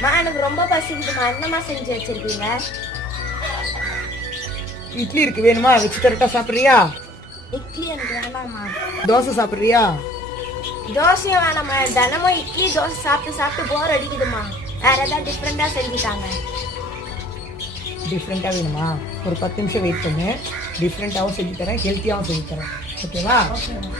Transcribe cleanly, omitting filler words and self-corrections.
எனக்கு ரொம்ப பசிக்குதுமா. என்னம்மா செஞ்சு வச்சிருக்கீங்க? இட்லி இருக்கு, வேணுமா? வச்சு தரட்டா? சாப்பிட்றியா? இட்லி எனக்கு வேணாமா. தோசை சாப்பிட்றியா? தோசையும் வேணாமா. தினமும் இட்லி தோசை சாப்பிட்டு சாப்பிட்டு போர் அடிக்குதுமா. வேற ஏதாவது டிஃப்ரெண்டா செஞ்சுட்டாங்க. டிஃப்ரெண்ட்டாக வேணுமா? ஒரு 10 நிமிஷம் வெயிட் பண்ணு. டிஃப்ரெண்ட்டாகவும் செஞ்சு தரேன், ஹெல்த்தியாகவும் செஞ்சு தரேன். ஓகேவா? ஓகேமா.